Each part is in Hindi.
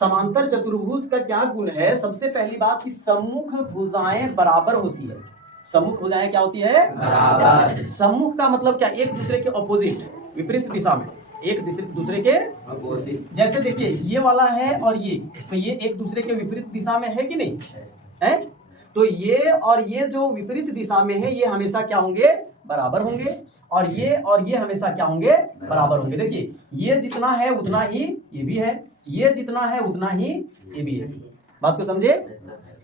समांतर चतुर्भुज का क्या गुण है? सबसे पहली बात कि सम्मुख भुजाएं बराबर होती है। सम्मुख भुजाएं क्या होती है? बराबर। सम्मुख का मतलब क्या? एक दूसरे के ऑपोजिट, विपरीत दिशा में, एक दूसरे के ऑपोजिट। जैसे देखिए ये वाला है और ये, तो ये एक दूसरे के विपरीत दिशा में है कि नहीं है? तो ये और ये जो विपरीत दिशा में है ये हमेशा क्या होंगे? बराबर होंगे। और ये हमेशा क्या होंगे? बराबर होंगे। देखिए ये जितना है उतना ही ये भी है, ये जितना है उतना ही ये भी है। बात को समझे?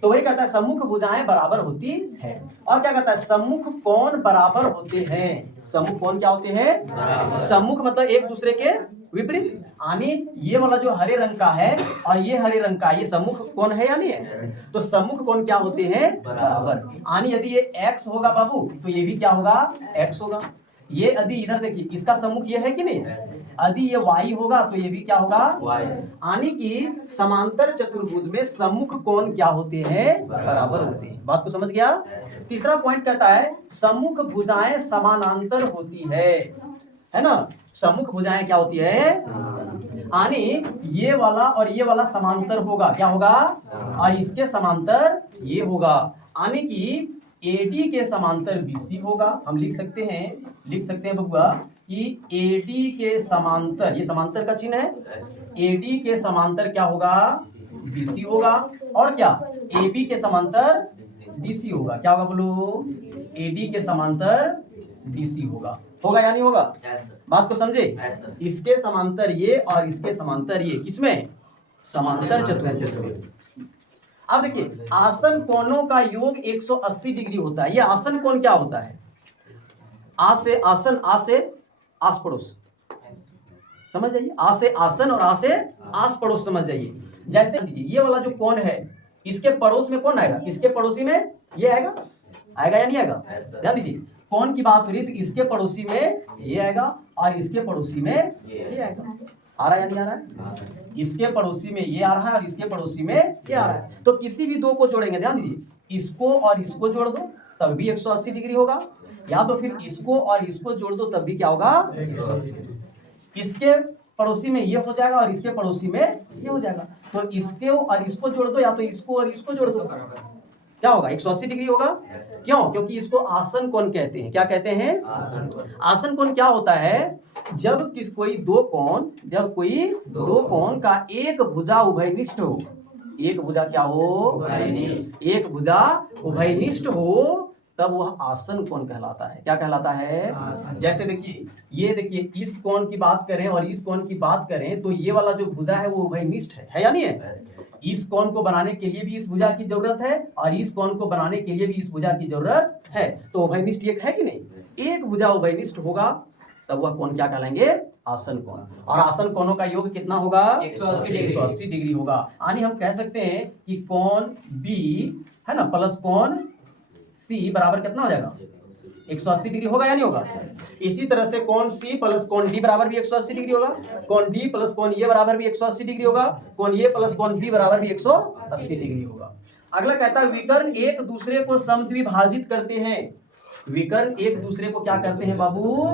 तो वही कहता है सम्मुख भुजाएं बराबर होती है। और क्या कहता है? सम्मुख कोण बराबर होते हैं। सम्मुख कोण क्या होते हैं? सम्मुख मतलब एक दूसरे के विपरीत, यानी ये वाला जो हरे रंग का है और ये हरे रंग का, ये सम्मुख कोण है या नहीं है? तो सम्मुख कोण क्या होते हैं? बराबर। यानी यदि ये x होगा बाबू तो ये भी क्या होगा? x होगा। ये यदि इधर देखिए इसका सम्मुख ये है कि नहीं? यदि ये y होगा तो ये भी क्या होगा? y। यानी कि समांतर चतुर्भुज में सम्मुख कोण क्या होते हैं? बराबर होते हैं। बात को समझ गया? तीसरा पॉइंट कहता है सम्मुख भुजाएं समानांतर होती है ना? सम्मुख भुजाएं क्या होती है? यानी ये वाला और ये वाला समांतर होगा। क्या होगा? और इसके समांतर ये होगा। यानी कि AD के समांतर BC होगा। हम लिख सकते हैं बबुआ कि AD के समांतर, ये समांतर का चिन्ह है, AD के समांतर क्या होगा? BC होगा। और क्या? AB के समांतर DC होगा। क्या होगा बोलो? AD के समांतर DC होगा या नहीं होगा? बात को समझे? इसके समांतर ये और इसके समांतर ये, किसमें? समांतर चतुर्भुज। अब देखिए आसन कोणों का योग 180 डिग्री होता है। ये आसन कोण क्या होता है? आ से आसन, आ से आस पड़ोस, समझ जाइए। आ से आसन और आ से आस पड़ोस, समझ जाइए। जैसे ये वाला जो कोण है इसके पड़ोस में कौन आएगा? इसके पड़ोसी में ये आएगा या नहीं आएगा? ध्यान दीजिए, कौन की बात हो रही है? तो इसके पड़ोसी में ये आएगा और इसके पड़ोसी में ये आएगा। आ रहा है या नहीं आ रहा है? इसके पड़ोसी में ये आ रहा है और इसके पड़ोसी में ये आ रहा है। तो किसी भी दो को जोड़ेंगे, ध्यान दीजिए, इसको और इसको जोड़ दो तब भी 180 डिग्री होगा, या तो फिर इसको और इसको जोड़ दो तब भी क्या होगा? 180। इसके पड़ोसी में ये हो जाएगा और इसके पड़ोसी में ये हो जाएगा। तो इसके और इसको जोड़ दो या तो इसको और इसको जोड़ दो, क्या होगा? 180 डिग्री होगा। क्यों? क्योंकि इसको आसन कोण कहते हैं। क्या कहते हैं? आसन कोण क्या होता है? जब कोई दो कोण का एक भुजा उभयनिष्ठ हो, एक भुजा क्या हो? एक भुजा उभयनिष्ठ हो, तब वह आसन कोण कहलाता है। क्या कहलाता है? जैसे देखिए, ये देखिए, इस कोण की बात करें और इस कोण की बात करें तो ये वाला जो भुजा है वो उभयनिष्ठ है या नहीं है? इस कोण को बनाने के लिए भी इस भुजा की जरूरत है और इस कोण को बनाने के लिए भी इस भुजा की जरूरत है। तो उभयनिष्ठ एक है कि नहीं? एक भुजा उभयनिष्ठ होगा तब वह कोण क्या कहलाएंगे? आसन कोण। और आसन कोणों का योग कितना होगा? 180 डिग्री होगा। यानी हम कह सकते हैं कि कोण B है ना प्लस कोण C बराबर कितना हो जाएगा? 180 डिग्री होगा या नहीं होगा? इसी तरह से कोण C प्लस कोण D बराबर भी 180 डिग्री होगा। कोण D प्लस कोण A बराबर भी 180 डिग्री होगा। कोण A प्लस कोण B बराबर भी 180 डिग्री होगा। अगला कहता है विकर्ण एक दूसरे को समद्विभाजित करते हैं। विकर्ण एक दूसरे को क्या करते हैं बाबू?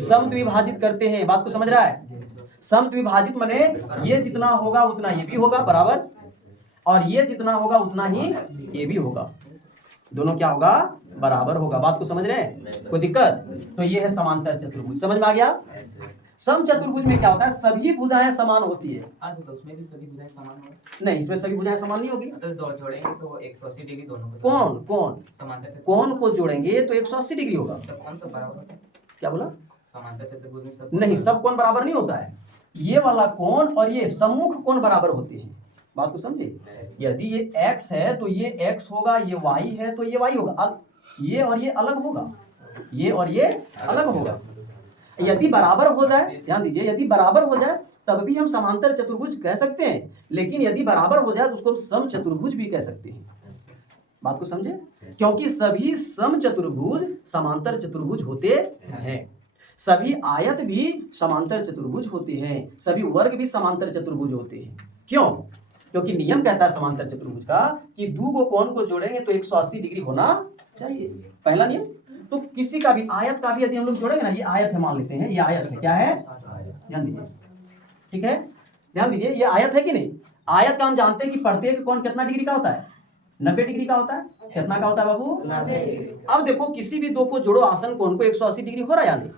समद्विभाजित करते हैं। बात को समझ रहा है? समद्विभाजित माने ये जितना होगा उतना ये भी होगा बराबर, और ये जितना होगा उतना ही ये भी होगा। दोनों क्या होगा? बराबर होगा। बात को समझ रहे हैं? कोई दिक्कत? तो ये है समांतर चतुर्भुज। समझ में आ गया? सम चतुर्भुज में क्या होता है? सभी भुजाएं समान होती है। तो उसमें भी सभी भुजाएं समान होंगी? नहीं, इसमें सभी भुजाएं समान नहीं होगी। तो दो जोड़ेंगे तो 180 डिग्री दोनों को। कौन समांतर कौन को जोड़ेंगे तो 180 डिग्री होगा। तो कौन सा बराबर होता है? क्या बोला? समांतर चतुर्भुज में सब नहीं, सब कोण बराबर नहीं होता है। ये वाला कोण और ये सम्मुख कोण बराबर होते हैं। बात को समझे? यदि ये x है तो ये x होगा, ये y है तो ये y होगा। ये और ये अलग होगा, ये और ये अलग होगा। यदि बराबर हो जाए, ध्यान दीजिए, यदि बराबर हो जाए तब भी हम समांतर चतुर्भुज कह सकते हैं, लेकिन यदि बराबर हो जाए तो उसको हम सम चतुर्भुज भी कह सकते हैं। बात को समझे? क्योंकि सभी सम चतुर्भुज समांतर चतुर्भुज होते हैं। सभी आयत भी समांतर चतुर्भुज होते हैं। सभी वर्ग भी समांतर चतुर्भुज होते हैं। क्यों? क्योंकि नियम कहता है समांतर चतुर्भुज का कि दो को कोण को जोड़ेंगे तो 180 डिग्री होना चाहिए, पहला नियम। तो किसी का भी आयत का भी यदि हम लोग जोड़ेंगे ना, ये आयत है, मान लेते हैं ये आयत है। क्या है? ध्यान दीजिए, ठीक है, ध्यान दीजिए, ये आयत है कि नहीं? आयत का हम जानते हैं कि प्रत्येक कोण कितना डिग्री का होता है? 90 डिग्री का होता है। कितना का होता है बाबू? 90 डिग्री। अब देखो किसी भी दो को जोड़ो, आसन कोण को 180 डिग्री हो रहा है या नहीं?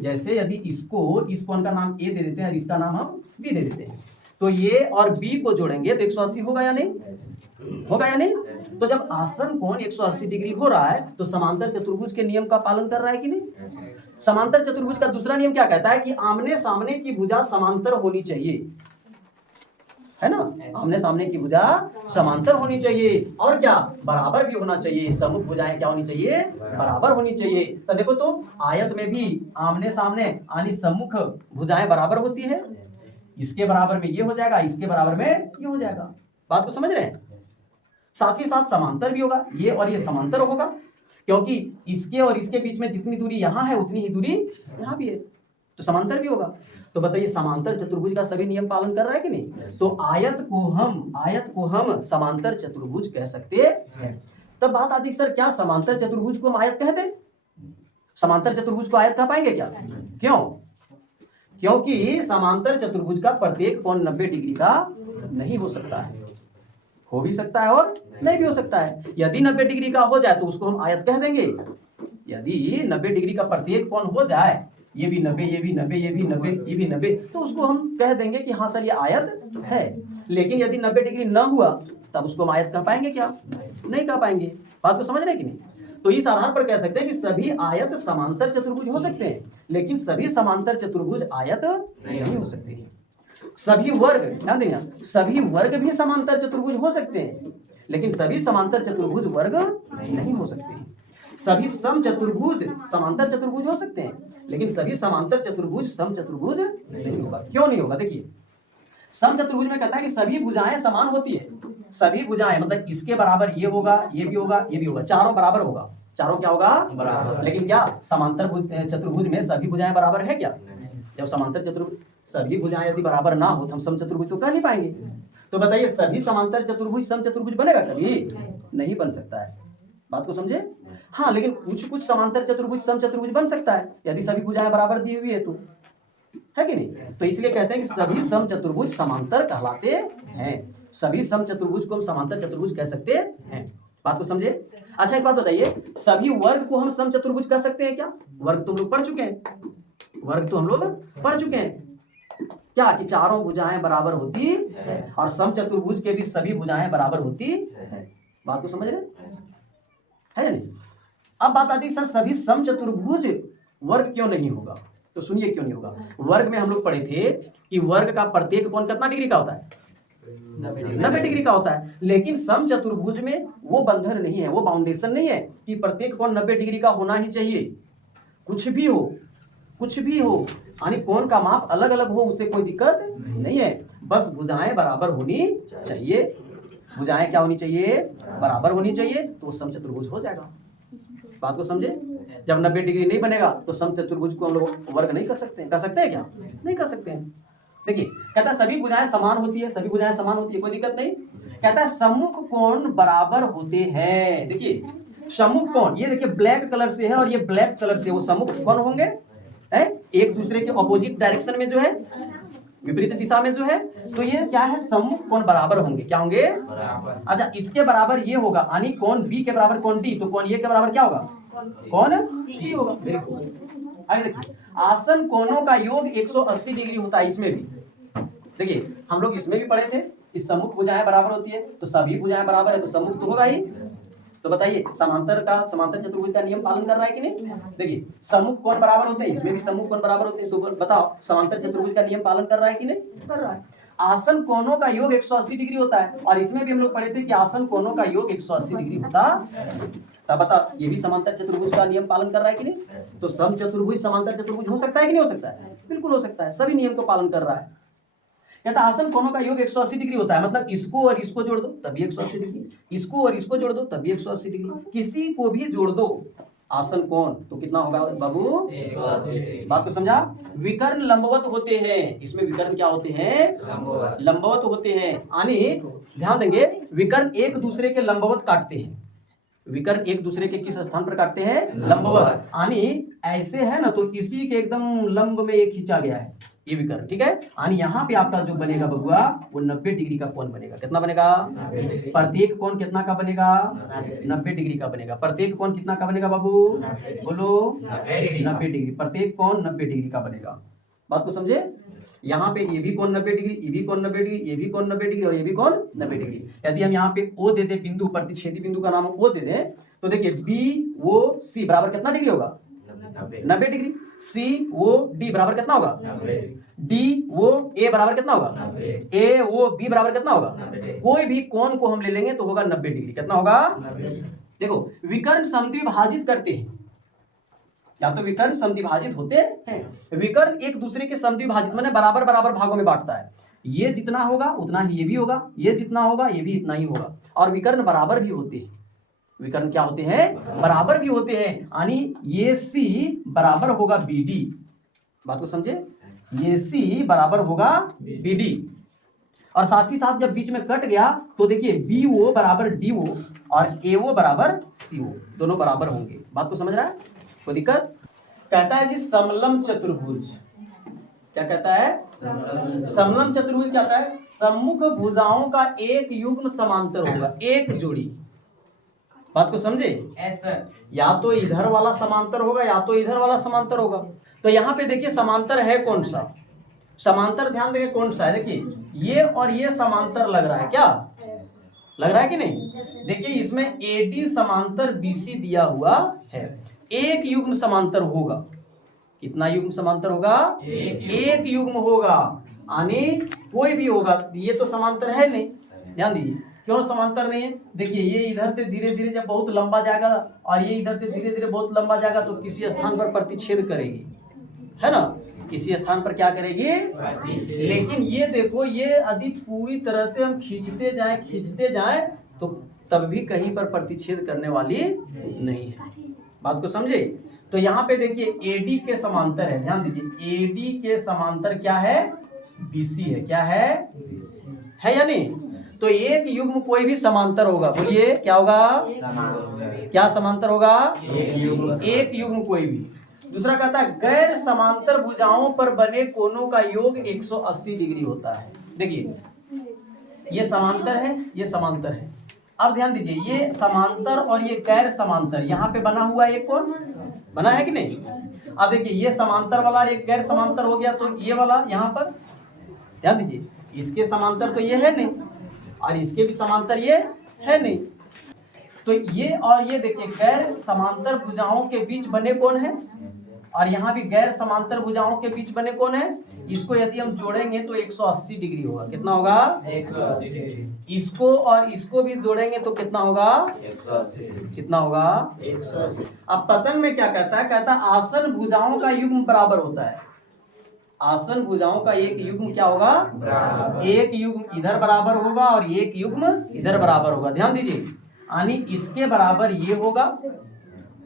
जैसे यदि इसको, इस कोण का नाम ए दे देते हैं और इसका नाम हम बी दे देते हैं, तो ये और बी को जोड़ेंगे तो 180 होगा या नहीं? होगा या नहीं? तो जब आसन कोण 180 डिग्री हो रहा है तो समांतर चतुर्भुज के नियम का पालन कर रहा है कि नहीं? समांतर चतुर्भुज का दूसरा नियम क्या कहता है कि आमने सामने की भुजा समांतर होनी चाहिए, है ना? आमने सामने की भुजा समांतर होनी चाहिए और क्या, बराबर भी होना चाहिए। सम्मुख भुजाएं क्या होनी चाहिए? बराबर होनी चाहिए। तो देखो तो आयत में भी आमने सामने यानी सम्मुख भुजाएं बराबर होती है। इसके बराबर में ये हो जाएगा, इसके बराबर में ये हो जाएगा। बात को समझ रहे हैं? साथ ही साथ समांतर भी होगा, ये और ये समांतर होगा, क्योंकि इसके और इसके बीच में जितनी दूरी यहाँ है उतनी ही दूरी यहाँ भी है, तो समांतर भी होगा। तो बताइए समांतर चतुर्भुज का सभी नियम पालन कर रहा है कि नहीं? तो आयत को हम समांतर चतुर्भुज कह सकते हैं। तब बात आती सर क्या समांतर चतुर्भुज को हम आयत कहते हैं? समांतर चतुर्भुज को आयत कह पाएंगे क्या? क्यों? क्योंकि समांतर चतुर्भुज का प्रत्येक कोण 90 डिग्री का नहीं हो सकता है। हो भी सकता है और नहीं भी हो सकता है। यदि 90 डिग्री का हो जाए तो उसको हम आयत कह देंगे। यदि 90 डिग्री का प्रत्येक कोण हो जाए, ये भी 90, ये भी 90, ये भी 90, ये भी 90, तो उसको हम कह देंगे कि हाँ सर ये आयत है। लेकिन यदि 90 डिग्री न हुआ तब उसको हम आयत कह पाएंगे क्या? नहीं कह पाएंगे। बात को समझ रहे कि नहीं? तो इस आधार पर कह सकते हैं कि सभी आयत समांतर चतुर्भुज हो सकते हैं, लेकिन सभी समांतर चतुर्भुज आयत नहीं हो सकते हैं। सभी वर्ग, ध्यान देना, सभी वर्ग भी समांतर चतुर्भुज हो सकते हैं, लेकिन सभी समांतर चतुर्भुज वर्ग नहीं हो सकते हैं। सभी सम चतुर्भुज समांतर चतुर्भुज हो सकते हैं, लेकिन सभी समांतर चतुर्भुज सम चतुर्भुज नहीं होगा। क्यों नहीं होगा? देखिए सम चतुर्भुज में कहता है कि सभी भुजाएं समान होती है। सभी भुजाएं मतलब इसके बराबर ये होगा, ये भी होगा, ये भी होगा, चारों बराबर होगा। चारों क्या होगा? बराबर। लेकिन क्या समांतर चतुर्भुज में सभी भुजाएं बराबर है क्या? जब समांतर चतुर्भुज सभी भुजाएं यदि बराबर ना हो तो हम सम चतुर्भुज तो कह नहीं पाएंगे। तो बताइए सभी समांतर चतुर्भुज सम चतुर्भुज बनेगा कभी? नहीं बन सकता है। बात को समझे? हाँ, लेकिन कुछ समांतर चतुर्भुज सम चतुर्भुज बन सकता है यदि सभी भुजाएं बराबर दी हुई है तो, है कि नहीं? तो इसलिए कहते हैं कि सभी सम चतुर्भुज समांतर कहलाते हैं। सभी सम चतुर्भुज को हम समांतर चतुर्भुज कह सकते हैं। बात को समझे? अच्छा एक बात बताइए, सभी वर्ग को हम सम चतुर्भुज कह सकते हैं क्या? वर्ग तो हम लोग पढ़ चुके हैं, वर्ग तो हम लोग पढ़ चुके हैं क्या कि चारों भुजाएं बराबर होती है और सम चतुर्भुज के भी सभी भुजाएं बराबर होती है। बात को समझ रहे है या नहीं? अब बात आती है सर सभी सम चतुर्भुज वर्ग क्यों नहीं होगा? तो सुनिए क्यों नहीं होगा। वर्ग में हम लोग पढ़े थे कि वर्ग का प्रत्येक कोण कितना डिग्री का होता है? 90 डिग्री का होता है। लेकिन सम चतुर्भुज में वो बंधन नहीं है, वो बाउंडेशन नहीं है कि प्रत्येक कोण 90 डिग्री का होना ही चाहिए। कुछ भी हो यानी कोण का माप अलग अलग हो उससे कोई दिक्कत नहीं है, बस भुजाएं बराबर होनी चाहिए। भुजाएं क्या होनी चाहिए? बराबर होनी चाहिए, तो सम चतुर्भुज हो जाएगा। बात को समझे? जब 90 डिग्री नहीं बनेगा तो सम चतुर्भुज को हम लोग वर्ग नहीं कर सकते हैं। कर सकते हैं क्या? नहीं कर सकते हैं। देखिए कहता है सभी भुजाएं समान होती है, सभी भुजाएं समान होती है, कोई दिक्कत नहीं। कहता है सम्मुख कोण बराबर होते हैं। देखिए सम्मुख कोण, ये देखिए ब्लैक कलर से है और ये ब्लैक कलर से, वो सम्मुख कोण होंगे है एक दूसरे के ऑपोजिट डायरेक्शन में जो है, विपरीत दिशा में जो है, तो ये क्या है? सम्मुख कोण बराबर होंगे। क्या होंगे? बराबर। अच्छा इसके बराबर ये होगा यानी कोण बी के बराबर कोण डी, तो कोण ए के बराबर क्या होगा? कोण सी होगा। आगे देखिए आसन कोणों का योग 180 डिग्री होता है। इसमें भी देखिए हम लोग इसमें भी पढ़े थे कि सम्मुख भुजाएं बराबर होती है, तो सभी भुजाएं बराबर है तो सम्मुख तो होगा ही। तो बताइए समांतर चतुर्भुज का नियम पालन कर रहा है कि नहीं? देखिए सम्मुख कोण बराबर होते हैं, इसमें भी सम्मुख कोण बराबर होते हैं, तो बताओ समांतर चतुर्भुज का नियम पालन कर रहा है कि नहीं? कर रहा है। आसन कोणों का योग 180 डिग्री होता है और इसमें भी हम लोग पढ़े थे कि आसन कोणों का योग 180 डिग्री होता। तब बता ये भी समांतर चतुर्भुज का नियम पालन कर रहा है कि नहीं? तो सम चतुर्भुज समांतर चतुर्भुज हो सकता है कि नहीं हो सकता है? बिल्कुल हो सकता है, सभी नियम को पालन कर रहा है। कहता आसन कोणों का योग 180 डिग्री होता है, मतलब इसको और इसको जोड़ दो तभी 180 डिग्री, इसको और इसको जोड़ दो तभी 180 डिग्री, किसी को भी जोड़ दो आसन कोण तो कितना होगा बाबू? 180। बात को समझा? विकर्ण लंबवत होते हैं, इसमें विकर्ण क्या होते हैं? लंबवत होते हैं। यानी ध्यान देंगे विकर्ण एक दूसरे के लंबवत काटते हैं। विकर्ण एक दूसरे के किस स्थान पर काटते हैं? लंबवत। यानी ऐसे है ना, तो इसी के एकदम लंब में ये खींचा गया है ये विकर्ण, ठीक है। यानी यहाँ पे आपका जो बनेगा बबुआ वो 90 डिग्री का कोण बनेगा। कितना बनेगा? प्रत्येक कोण कितना का बनेगा? 90 डिग्री का बनेगा। प्रत्येक कोण कितना का बनेगा बाबू? बोलो 90 डिग्री। प्रत्येक कोण 90 डिग्री का बनेगा। बात को समझे? यहाँ पे ये भी कोण 90 डिग्री, ये भी कोण 90 डिग्री, ये भी कोण 90 डिग्री और ये भी कोण 90 डिग्री। यदि हम यहाँ पे O दे दे, बिंदु प्रतिच्छेदी बिंदु का नाम O दे दे, तो देखिए BOC बराबर कितना डिग्री होगा? 90 डिग्री। COD बराबर कितना होगा? DOA बराबर कितना होगा? AOB बराबर कितना होगा? कोई भी कोण को हम ले लेंगे तो होगा 90 डिग्री। कितना होगा? देखो विकर्ण समद्विभाजित करते हैं, या तो विकर्ण समद्विभाजित होते हैं। विकर्ण एक दूसरे के समद्विभाजित माने बराबर बराबर भागों में बांटता है। ये जितना होगा उतना ही ये भी होगा, ये जितना होगा ये भी इतना ही होगा। और विकर्ण बराबर भी होते हैं। विकर्ण क्या होते हैं? बराबर भी होते हैं। यानी ये C बराबर होगा BD। बात को समझे? ये C बराबर होगा BD। और साथ ही साथ जब बीच में कट गया तो देखिए BO बराबर DO और AO बराबर CO, दोनों बराबर होंगे। बात को समझ रहा है? कोई दिक्कत? कहता है जी समलम चतुर्भुज। क्या कहता है? समलम चतुर्भुज क्या कहता है? सम्मुख भुजाओं का एक युग्म समांतर होगा, एक जोड़ी। बात को समझे? या तो इधर वाला समांतर होगा या तो इधर वाला समांतर होगा। तो यहाँ पे देखिए समांतर है कौन सा? समांतर ध्यान देंगे कौन सा है। देखिए ये और ये समांतर लग रहा है, क्या लग रहा है कि नहीं? देखिए इसमें AD समांतर BC दिया हुआ है। एक युग्म समांतर होगा। कितना युग्म समांतर होगा? एक युग्म होगा। यानी कोई भी होगा, ये तो समांतर है नहीं। ध्यान दीजिए क्यों समांतर नहीं है। देखिए ये इधर से धीरे धीरे जब बहुत लंबा जाएगा और ये इधर से धीरे धीरे बहुत लंबा जाएगा तो किसी स्थान पर प्रतिच्छेद करेगी, है ना? किसी स्थान पर क्या करेगी? लेकिन ये देखो ये यदि पूरी तरह से हम खींचते जाएं तो तब भी कहीं पर प्रतिच्छेद करने वाली नहीं है। बात को समझे? तो यहाँ पे देखिए AD के समांतर है। ध्यान दीजिए AD के समांतर क्या है? BC है। क्या है या नहीं? तो एक युग्म कोई भी समांतर होगा। बोलिए क्या होगा? क्या समांतर होगा? एक युग्म कोई भी। दूसरा कहता है गैर समांतर भुजाओं पर बने कोणों का योग 180 डिग्री होता है। देखिए ये समांतर है, ये समांतर है। अब ध्यान दीजिए ये समांतर और ये गैर समांतर, यहाँ पे बना हुआ एक कोण बना है कि नहीं? अब देखिए ये समांतर वाला एक गैर समांतर हो गया, तो ये वाला यहाँ पर ध्यान दीजिए इसके समांतर तो ये है नहीं और इसके भी समांतर ये है नहीं। तो ये और ये देखिए गैर समांतर भुजाओं के बीच बने कोण है और यहाँ भी गैर समांतर भुजाओं के बीच बने कोण है। इसको यदि हम जोड़ेंगे तो 180 डिग्री होगा। कितना होगा? 180 डिग्री। इसको और इसको भी जोड़ेंगे तो कितना होगा? 180। कितना होगा? 180। अब पतन में क्या कहता है? कहता है आसन भुजाओं का युग्म बराबर होता है। आसन भुजाओं का एक युग्म क्या होगा? एक युग्म इधर बराबर होगा और एक युग्म इधर बराबर होगा। ध्यान दीजिए यानी इसके बराबर ये होगा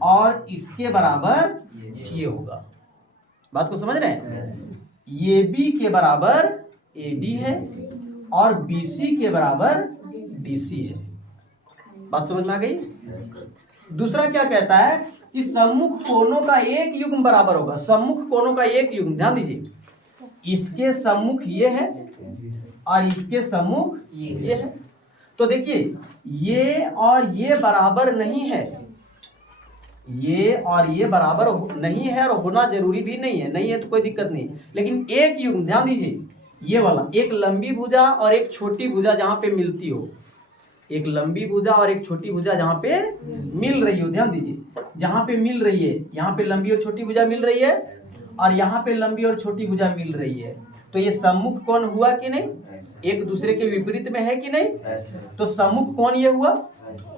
और इसके बराबर ये होगा। बात को समझ रहे हैं? ये B के बराबर AD है और BC के बराबर DC है। बात समझ में आ गई? दूसरा क्या कहता है कि सम्मुख कोणों का एक युग्म बराबर होगा। सम्मुख कोणों का एक युग्म, ध्यान दीजिए इसके सम्मुख ये है और इसके सम्मुख ये है। तो देखिए ये और ये बराबर नहीं है, ये और ये बराबर नहीं है और होना जरूरी भी नहीं है। नहीं है तो कोई दिक्कत नहीं, लेकिन एक युग्म ध्यान दीजिए ये वाला एक लंबी भुजा और एक छोटी भुजा जहां पे मिलती हो, एक लंबी भुजा और एक छोटी भुजा जहां पे मिल रही हो। ध्यान दीजिए जहां पे मिल रही है, यहाँ पे लंबी और छोटी भुजा मिल रही है और यहाँ पे लंबी और छोटी भुजा मिल रही है, तो ये सम्मुख कोण हुआ कि नहीं? एक दूसरे के विपरीत में है कि नहीं? तो सम्मुख कोण ये हुआ,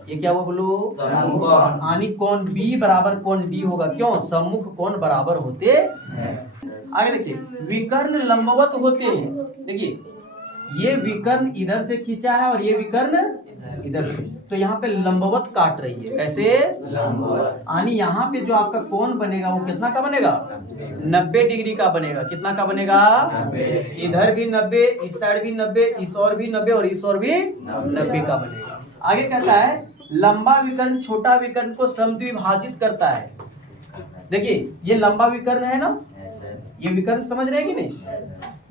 ये क्या हुआ बोलो? यानी कोण B बराबर कोण D होगा। क्यों? सम्मुख कोण बराबर होते हैं। आगे देखिए विकर्ण लंबवत होते हैं। देखिए ये विकर्ण इधर से खींचा है और ये विकर्ण इधर से, तो यहाँ पे लंबवत काट रही है। कैसे? यानी यहाँ पे जो आपका कोण बनेगा वो कितना का बनेगा? 90 डिग्री का बनेगा। कितना का बनेगा? इधर भी 90, इस साइड भी 90, इस और भी 90 और इस और भी 90 का बनेगा। आगे कहता है लंबा विकर्ण छोटा विकर्ण को समद्विभाजित करता है। देखिए ये लंबा विकर्ण है ना, ये विकर्ण समझ रहे हैं कि नहीं?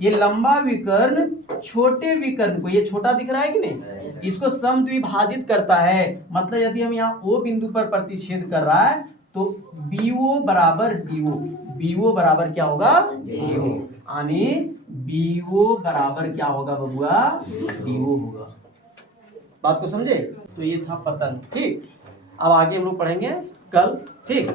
ये लंबा विकर्ण छोटे विकर्ण को, ये छोटा दिख रहा है कि नहीं, इसको समद्विभाजित करता है। मतलब यदि हम यहाँ O बिंदु पर प्रतिच्छेद कर रहा है तो BO बराबर DO, BO बराबर क्या होगा? DO, यानी BO बराबर क्या होगा बबुआ? DO होगा। बात को समझे? तो ये था पतन। ठीक, अब आगे हम लोग पढ़ेंगे कल। ठीक।